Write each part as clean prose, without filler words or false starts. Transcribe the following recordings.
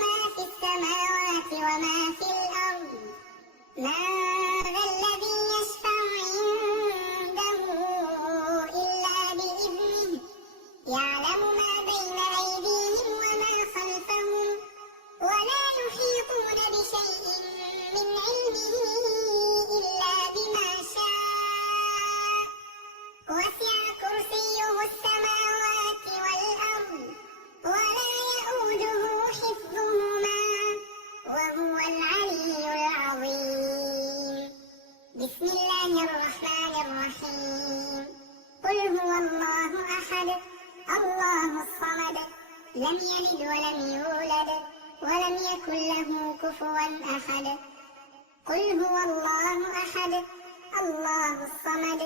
ما في السماوات وما في الأرض من ذا الذي يشفع عنده إلا بإذنه يعلم ما بين أيديهم وما خلفهم ولا يحيطون بشيء من علمه إلا بما شاء وسع كرسيه السماوات والأرض ولا يئوده حفظهما وهو العلي العظيم. بسم الله الرحمن الرحيم. قل هو الله أحد الله الصمد لم يلد ولم يولد ولم يكن له كفوا أحد. قل هو الله أحد الله الصمد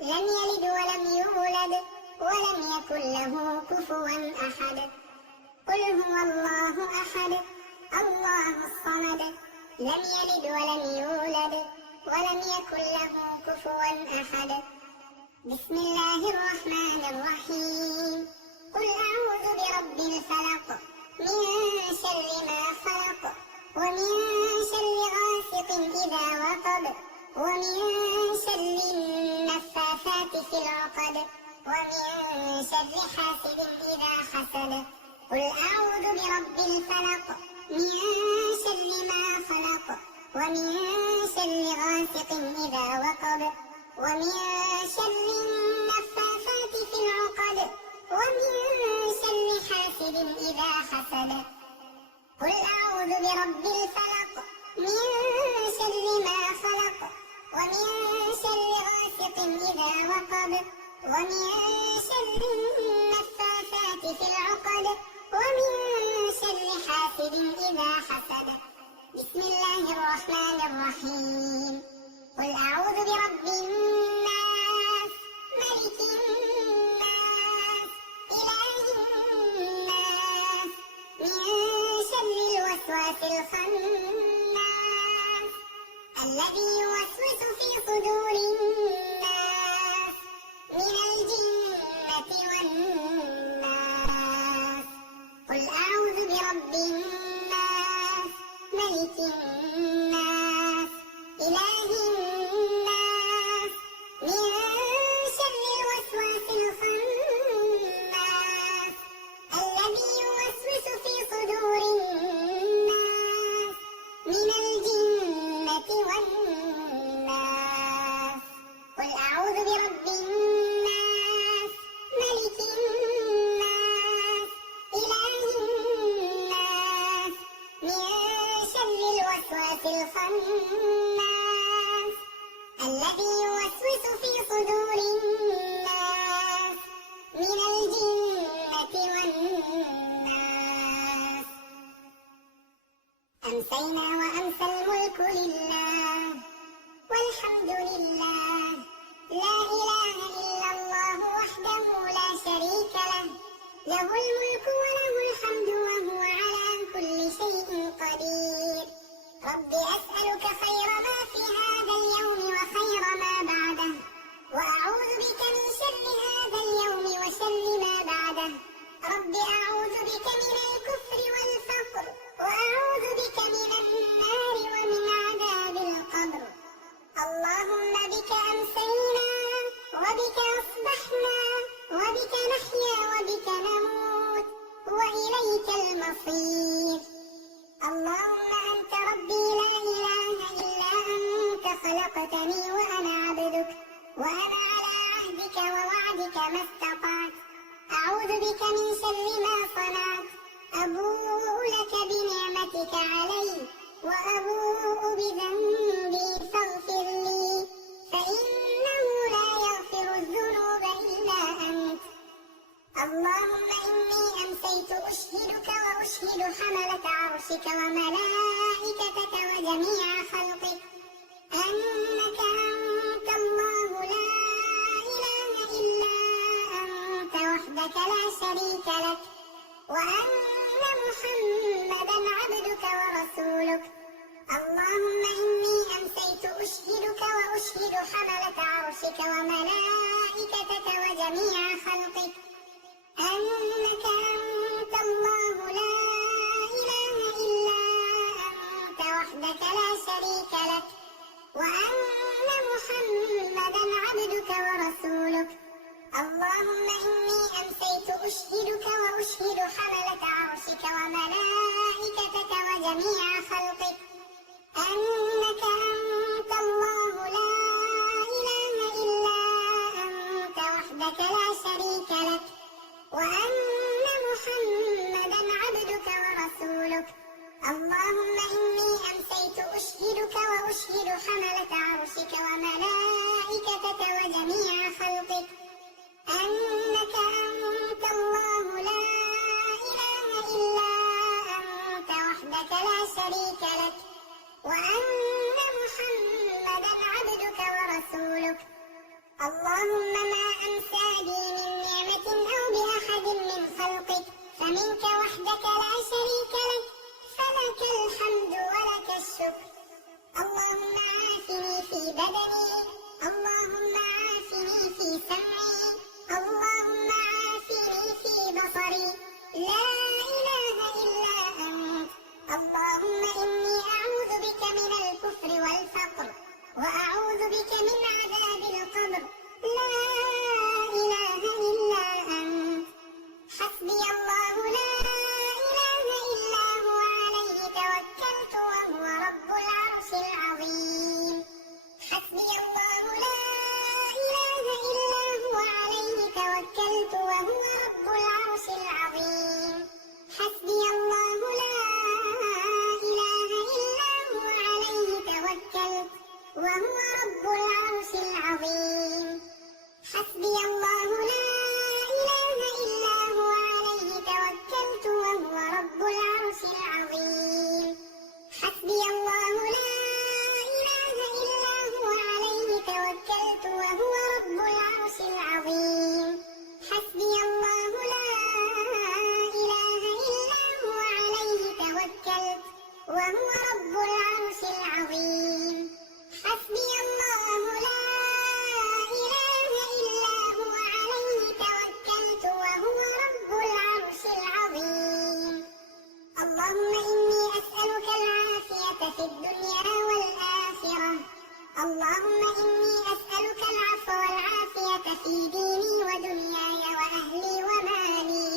لم يلد ولم يولد ولم يكن له كفوا أحد. قل هو الله أحد الله الصمد لم يلد ولم يولد ولم يكن له كفوا أحد. بسم الله الرحمن الرحيم. قل أعوذ برب الفلق من شر ما خلق ومن شر غاسق إذا وقب ومن شر النفاثات في العقد ومن شر حاسد إذا حسد. قل أعوذ برب الفلق من شر ما خلق ومن شر غاسق إذا وقب ومن شر النفاثات في العقد ومن شر حاسد إذا حسد. قل أعوذ برب الفلق من شر ما خلق ومن شر غاسق إذا وقب ومن شر النفاثات في العقد ومن شر حاسد إذا حسد. بسم الله الرحمن الرحيم. قل أعوذ برب الناس ملك الناس إله الناس من شر الوسواس الخناس الذي يوسوس في صدور الناس من الجنة والناس. قل أعوذ برب الناس ملك الناس إله الناس من شر الوسواس الخناس الذي يوسوس في صدور الناس من الجنة والناس. قل أعوذ برب الناس ملك الناس إله الناس من شر الوسواس الخناس الذي يوسوس في صدور الناس من الجنة والناس. أمسينا وأمسى الملك لله والحمد لله لا إله إلا الله وحده لا شريك له له الملك وله الحمد وهو على كل شيء قدير. رب أسألك خير ما في هذا اليوم وخير ما بعده وأعوذ بك من شر هذا اليوم وشر ما بعده. رب أعوذ بك من الكفر والفقر وأعوذ بك من النار ومن عذاب القبر. اللهم بك أمسينا وبك أصبحنا وبك نحيا وبك نموت وإليك المصير. اللهم أنت ربي لا إله إلا أنت خلقتني وأنا عبدك وأنا على عهدك ووعدك ما استطعت. أعوذ بك من شر ما صنعت. أبوء لك بنعمتك علي وأبوء بذنبي فاغفر لي فإنه لا يغفر الذنوب إلا أنت. اللهم إني أمسيت أشهدك وأشهد حملة عرشك وملائكتك وجميع خلقك أنك أنت الله لا إله إلا أنت وحدك لا شريك لك وأن محمدا عبدك ورسولك. اللهم إني أمسيت أشهدك وأشهد حملة عرشك وملائكتك وجميع خلقك أنك أنت الله لا إله حملة عرشك وملائكتك وجميع خلقك أنك أنت الله لا إله إلا أنت وحدك لا شريك لك وأن محمدا عبدك ورسولك. اللهم إني أمسيت أشهدك وأشهد حملة عرشك وملائكتك وجميع خلقك أنك أنت الله لا إله إلا أنت وحدك لا شريك لك وأن محمدا عبدك ورسولك. اللهم ما أمسى بي من نعمة أو بأحد من خلقك فمنك وحدك لا شريك لك فلك الحمد ولك الشكر. اللهم عافني في بدني اللهم عافني في سمعي اللهم عافني في بصري لا إله إلا أنت. اللهم إني أعوذ بك من الكفر والفقر وأعوذ بك من عذاب القبر لا إله إلا أنت. حسبي الله لا إله إلا هو عليه توكلت وهو رب العرش العظيم. حسبي الله لا إله إلا هو عليه توكلت وهو رب العرش العظيم. حسبي الله لا إله إلا هو عليه توكلت وهو رب العرش العظيم. حسبي الله لا إله إلا هو عليه توكلت وهو رب العرش العظيم. حسبي الله لا إله إلا هو عليه توكلت وهو رب العرش العظيم. حسبي الله لا إله إلا هو عليه توكلت وهو رب العرش العظيم. حسبي الله لا إله إلا هو عليه توكلت وهو رب العرش العظيم. اللهم إني أسألك العافية في الدنيا والآخرة. اللهم إني أسألك العفو والعافية في ديني ودنياي وأهلي ومالي.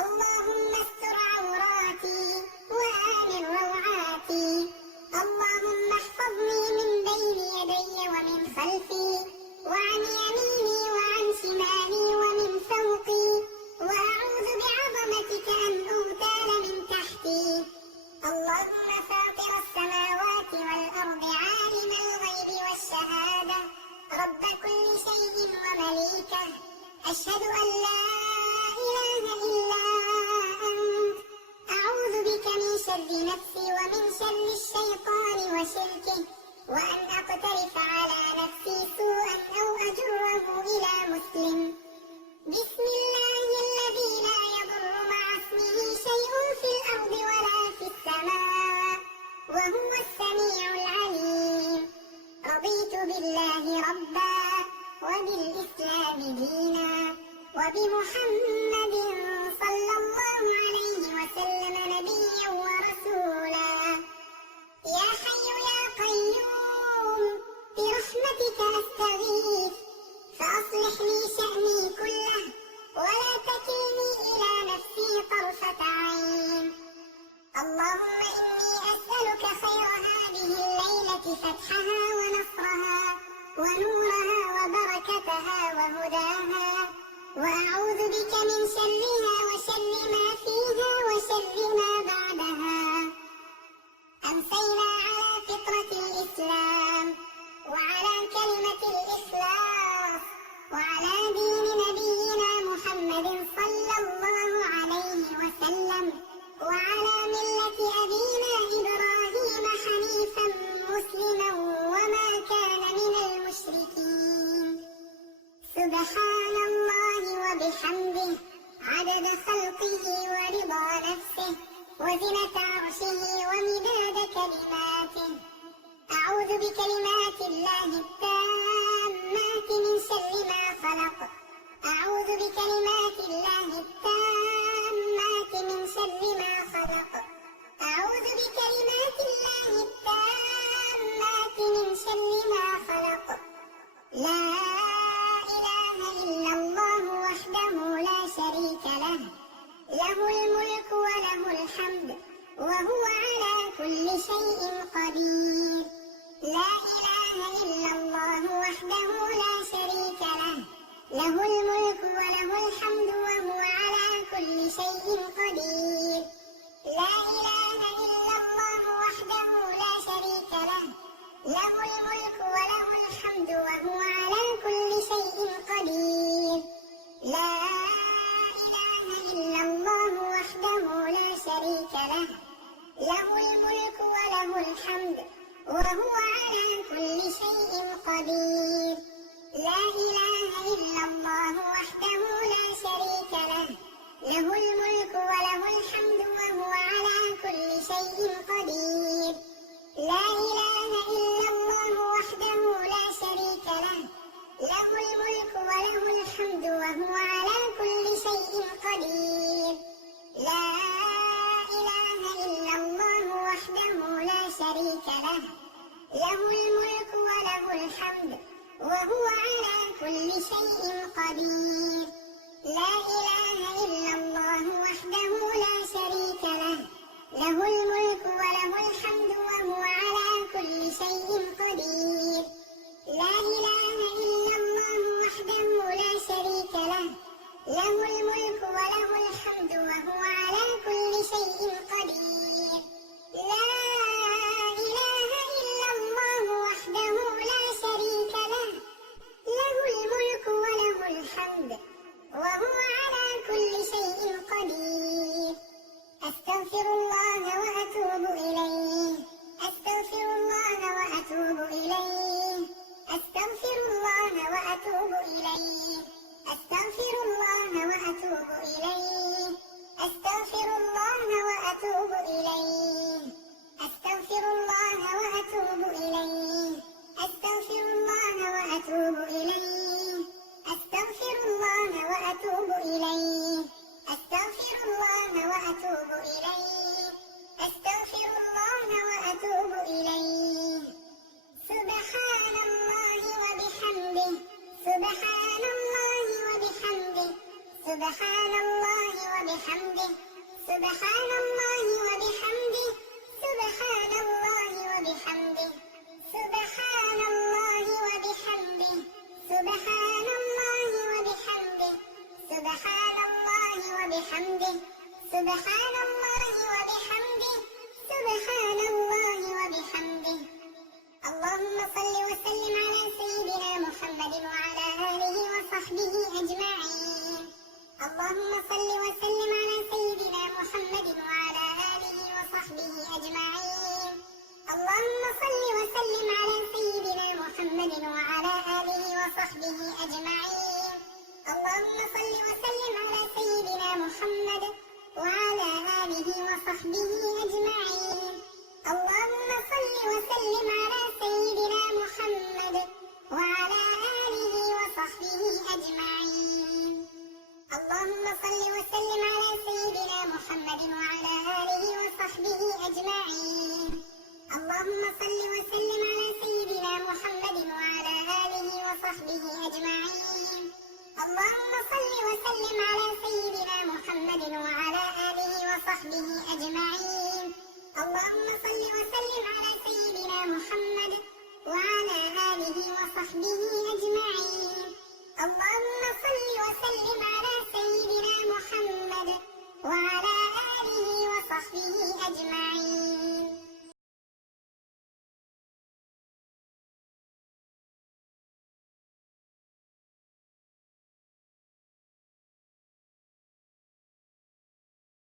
اللهم استر عوراتي وآمن روعاتي. اللهم احفظني من بين يدي ومن خلفي وعن يميني وعن شمالي ومن فوقي وأعوذ بعظمتك أن أغتال من تحتي. اللهم فاطر السماوات والأرض عالم الغيب والشهادة رب كل شيء ومليكه أشهد أن لا إله إلا أنت أعوذ بك من شر نفسي ومن شر الشيطان وشركه وأن أقترف على نفسي سوءا أو أجره إلى مسلم. بسم الله الذي لا يضر مع اسمه شيء في الأرض ولا في السماء وهو السميع العليم. رضيت بالله ربا وبالإسلام دينا وبمحمد صلى الله عليه وسلم نبيا ورسولا. يا حي يا قيوم برحمتك أستغيث فأصلح لي شأني كله ولا تكلني إلى نفسي طرفة عين. اللهم إني أسألك خير هذه الليلة فتحها ونصرها ونورها وبركتها وهداها وأعوذ بك من شرها وشر ما فيها وشر ما بعدها. أمسينا على فطرة الإسلام وعلى كلمة الإخلاص وعلى دين نبينا محمد صلى الله عليه وسلم وعلى ملة أبينا إبراهيم حنيفا مسلما وما كان من المشركين. سبحان الله وبحمده عدد خلقه ورضا نفسه وزنة عرشه ومداد كلماته. أعوذ بكلمات الله التامات من شر ما خلق. أعوذ بكلمات الله التامات من شر ما خلق. أعوذ بكلمات الله التامات من شر ما خلق. لا إله إلا الله وحده لا شريك له له وهو على كل شيء قدير. لا إله إلا الله وحده لا شريك له، له الملك وله الحمد وهو على كل شيء قدير. لا إله إلا الله وحده لا شريك له، له الملك وله الحمد وهو على كل شيء قدير. لا إله إلا الله وحده لا شريك له، له الملك وله الحمد وهو على كل شيء قدير. لا إله إلا الله وحده لا شريك له، له الملك وله الحمد وهو على كل شيء قدير. لا إله إلا الله وحده لا شريك له، له الملك وله الحمد وهو على كل شيء قدير. لا إله إلا الله وحده لا شريك له، له الملك وله الحمد وهو على كل شيء قدير. لا إله إلا الله وحده لا شريك له، له الملك وله الحمد وهو على كل شيء قدير. لا إله إلا الله وحده لا شريك له، له الملك وله الحمد وهو على كل شيء قدير. لا إله إلا الله وحده لا شريك له، له الملك وله الحمد وهو على كل شيء قدير. أستغفر الله وأتوب إليه، أستغفر الله وأتوب إليه، أستغفر الله وأتوب إليه، أستغفر الله وأتوب إليه، أستغفر الله وأتوب إليه، أستغفر الله وأتوب إليه، أستغفر الله وأتوب إليه، أستغفر الله وأتوب إليه، أستغفر الله وأتوب إليه، أستغفر الله وأتوب إليه. سبحان الله وبحمده، سبحان الله وبحمده، سبحان الله وبحمده، سبحان الله وبحمده، سبحان الله وبحمده، سبحان الله وبحمده، سبحان الله وبحمده، سبحان الله وبحمده، سبحان الله وبحمده، سبحان الله وبحمده. اللهم صل وسلم على سيدنا محمد وعلى آله وصحبه أجمعين. اللهم صل وسلم على سيدنا محمد وعلى آله وصحبه أجمعين. اللهم صل وسلم على سيدنا محمد وعلى آله وصحبه أجمعين. اللهم صل وسلم على سيدنا محمد وعلى آله وصحبه أجمعين. اللهم صل وسلم على سيدنا محمد وعلى آله وصحبه أجمعين. اللهم صل وسلم على سيدنا محمد وعلى آله وصحبه أجمعين. اللهم صل وسلم على سيدنا محمد وعلى آله وصحبه أجمعين. اللهم صل وسلم على سيدنا محمد وعلى آله وصحبه أجمعين. اللهم صل وسلم على سيدنا محمد وعلى آله وصحبه